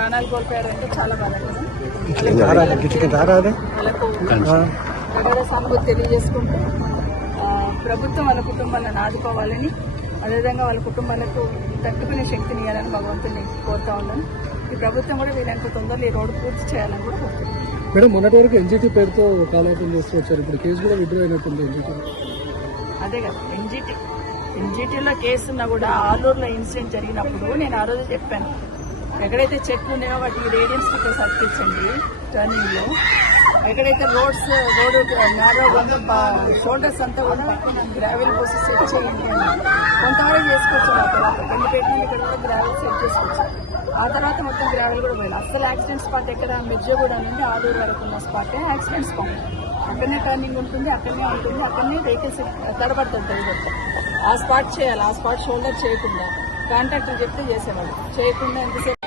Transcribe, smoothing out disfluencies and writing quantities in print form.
ప్రాణాలు కోల్పోయారంటే చాలా బాధాకరం. వాళ్ళకు ప్రగాఢ సానుభూతి తెలియజేసుకుంటూ ప్రభుత్వం వాళ్ళ కుటుంబాలను ఆదుకోవాలని, అదేవిధంగా వాళ్ళ కుటుంబాలకు తట్టుకునే శక్తిని ఇవ్వాలని భగవంతుని కోరుతా ఉన్నాను. ఈ ప్రభుత్వం కూడా వీళ్ళంత తొందరలో ఈ రోడ్డు పూర్తి చేయాలని కూడా కోరుతున్నాను. మేడం, మొన్నటి వరకు ఎన్జిటి పేరుతో కాలయాపన చేస్తూ వచ్చారు, ఇప్పుడు కేసు కూడా విత్డ్రా అయినట్టుంది ఎన్జిటి. అదే కదా ఎన్జిటీలో కేసు ఉన్నా కూడా ఆలూరులో ఇన్సిడెంట్ జరిగినప్పుడు నేను ఆ రోజు చెప్పాను, ఎక్కడైతే చెట్లు ఉన్నాయో వాటికి రేడియం స్టిక్కర్స్ అతికించండి టర్నింగ్ లో, ఎక్కడైతే రోడ్డు నేరో షోల్డర్స్ అంతా కూడా గ్రావెల్ పోసి సెట్ చేయండి అని కొంతవరకు చేసుకోవచ్చు. ఆ తర్వాత కొన్ని పెట్టిన ఇక్కడ కూడా గ్రావెల్ సెట్ చేసుకోవచ్చు. ఆ తర్వాత మొత్తం గ్రావెల్ కూడా పోయాలి. అసలు యాక్సిడెంట్ స్పాట్ ఎక్కడ మిర్జాగూడ నుండి ఆలూరు వరకు ఉన్న స్పాటే యాక్సిడెంట్ స్పాట్. అక్కడనే టర్నింగ్ ఉంటుంది, అక్కడనే వెహికల్స్ తడబడుతుంటాయి. ఆ స్పాట్ చేయాలి. ఆ స్పాట్ షోల్డర్ చేయకుండా కాంట్రాక్టర్ చెప్తే చేసేవాళ్ళు, చేయకుండా ఎంతసేపు